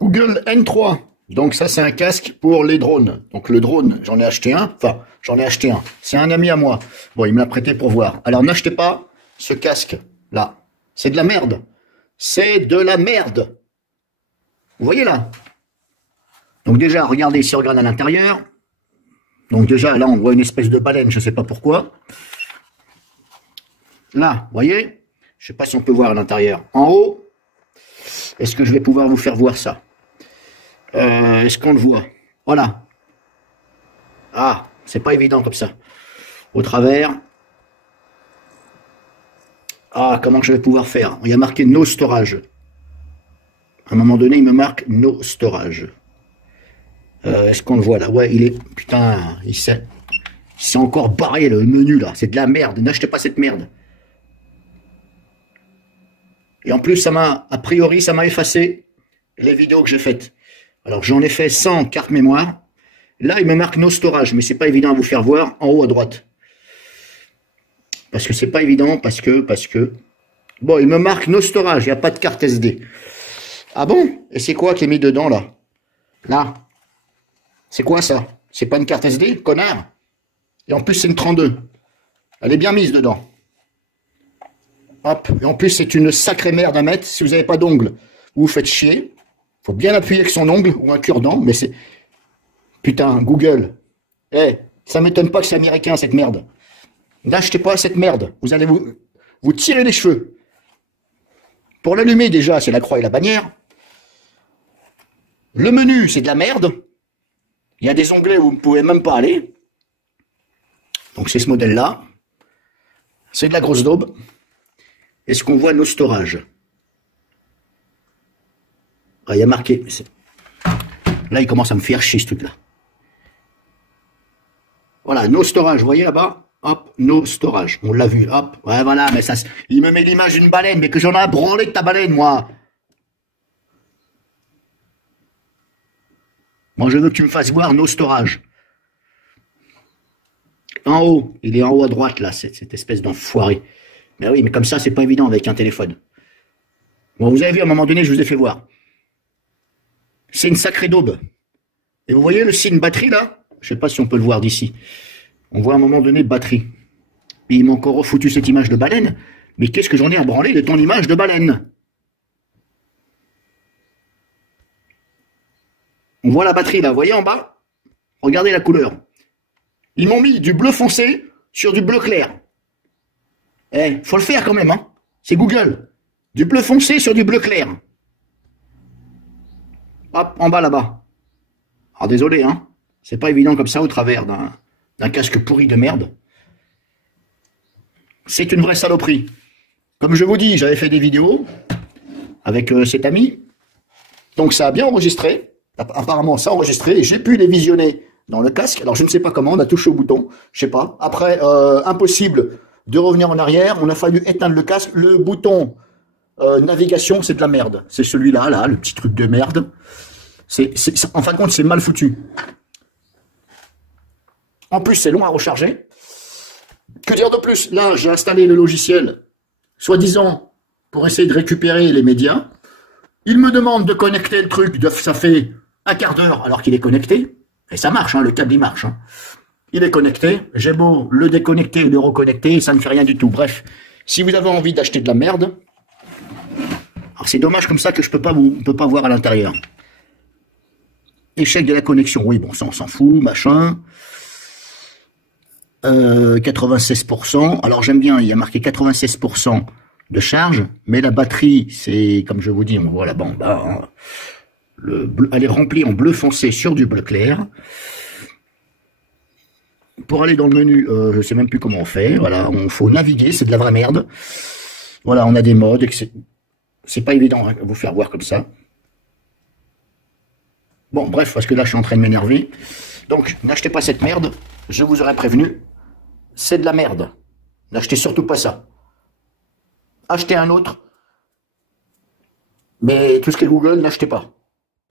Google N3. Donc ça, c'est un casque pour les drones. Donc le drone, j'en ai acheté un. Enfin, j'en ai acheté un. C'est un ami à moi. Bon, il me l'a prêté pour voir. Alors n'achetez pas ce casque-là. C'est de la merde. C'est de la merde. Vous voyez là? Donc déjà, regardez, si on regarde à l'intérieur. Donc déjà, là, on voit une espèce de baleine, je ne sais pas pourquoi. Là, vous voyez? Je ne sais pas si on peut voir à l'intérieur. En haut, est-ce que je vais pouvoir vous faire voir ça? Est-ce qu'on le voit? Voilà. Ah, c'est pas évident comme ça. Au travers. Ah, comment je vais pouvoir faire? Il y a marqué No Storage. À un moment donné, il me marque No Storage. Est-ce qu'on le voit là? Ouais, il est... Putain, il s'est encore barré le menu là. C'est de la merde. N'achetez pas cette merde. Et en plus, ça m'a... A priori, ça m'a effacé les vidéos que j'ai faites. Alors, j'en ai fait 100 carte mémoire. Là, il me marque No Storage, mais c'est pas évident à vous faire voir en haut à droite. Parce que c'est pas évident, parce que... Bon, il me marque No Storage, il n'y a pas de carte SD. Ah bon? Et c'est quoi qui est mis dedans, là? Là. C'est quoi, ça? C'est pas une carte SD, connard? Et en plus, c'est une 32. Elle est bien mise dedans. Hop. Et en plus, c'est une sacrée merde à mettre. Si vous n'avez pas d'ongle, vous vous faites chier. Faut bien appuyer avec son ongle ou un cure-dent, mais c'est... Putain, Google. Eh, ça m'étonne pas que c'est américain, cette merde. N'achetez pas cette merde. Vous allez vous tirer les cheveux. Pour l'allumer, déjà, c'est la croix et la bannière. Le menu, c'est de la merde. Il y a des onglets où vous ne pouvez même pas aller. Donc, c'est ce modèle-là. C'est de la grosse daube. Est-ce qu'on voit No Storage? Ah, il y a marqué. Là, il commence à me faire chier, ce truc-là. Voilà, No Storage, vous voyez là-bas? Hop, No Storage. On l'a vu, hop. Ouais, voilà, mais ça... Il me met l'image d'une baleine, mais que j'en ai à branler de ta baleine, moi. Moi, je veux que tu me fasses voir No Storage. En haut, il est en haut à droite, là, cette espèce d'enfoiré. Mais oui, mais comme ça, c'est pas évident avec un téléphone. Bon, vous avez vu, à un moment donné, je vous ai fait voir. C'est une sacrée daube. Et vous voyez le signe batterie, là? Je sais pas si on peut le voir d'ici. On voit à un moment donné batterie. Et il m'a encore refoutu cette image de baleine. Mais qu'est-ce que j'en ai à branler de ton image de baleine? On voit la batterie, là, vous voyez en bas? Regardez la couleur. Ils m'ont mis du bleu foncé sur du bleu clair. Eh, faut le faire quand même, hein. C'est Google. Du bleu foncé sur du bleu clair. Hop, en bas là-bas. Alors désolé, hein. C'est pas évident comme ça au travers d'un casque pourri de merde. C'est une vraie saloperie. Comme je vous dis, j'avais fait des vidéos avec cet ami. Donc ça a bien enregistré. Apparemment, ça a enregistré. Et j'ai pu les visionner dans le casque. Alors je ne sais pas comment, on a touché au bouton. Je sais pas. Après, impossible de revenir en arrière. On a fallu éteindre le casque. Le bouton navigation, c'est de la merde. C'est celui-là, là, le petit truc de merde. En fin de compte, c'est mal foutu. En plus, c'est long à recharger. Que dire de plus? Là, j'ai installé le logiciel, soi-disant, pour essayer de récupérer les médias. Il me demande de connecter le truc. Ça fait un quart d'heure alors qu'il est connecté. Et ça marche, hein, le câble, il marche. Hein. Il est connecté. J'ai beau le déconnecter et le reconnecter, ça ne fait rien du tout. Bref, si vous avez envie d'acheter de la merde, alors c'est dommage comme ça que je peux pas voir à l'intérieur. Échec de la connexion. Oui, bon, ça, on s'en fout, machin. 96%. Alors, j'aime bien, il y a marqué 96% de charge, mais la batterie, c'est, comme je vous dis, on voit là-bas en bas, hein, elle est remplie en bleu foncé sur du bleu clair. Pour aller dans le menu, je sais même plus comment on fait. Voilà, on faut naviguer, c'est de la vraie merde. Voilà, on a des modes, c'est pas évident à vous faire voir comme ça. Bon, bref, parce que là, je suis en train de m'énerver. Donc, n'achetez pas cette merde. Je vous aurais prévenu. C'est de la merde. N'achetez surtout pas ça. Achetez un autre. Mais tout ce qui est Google, n'achetez pas.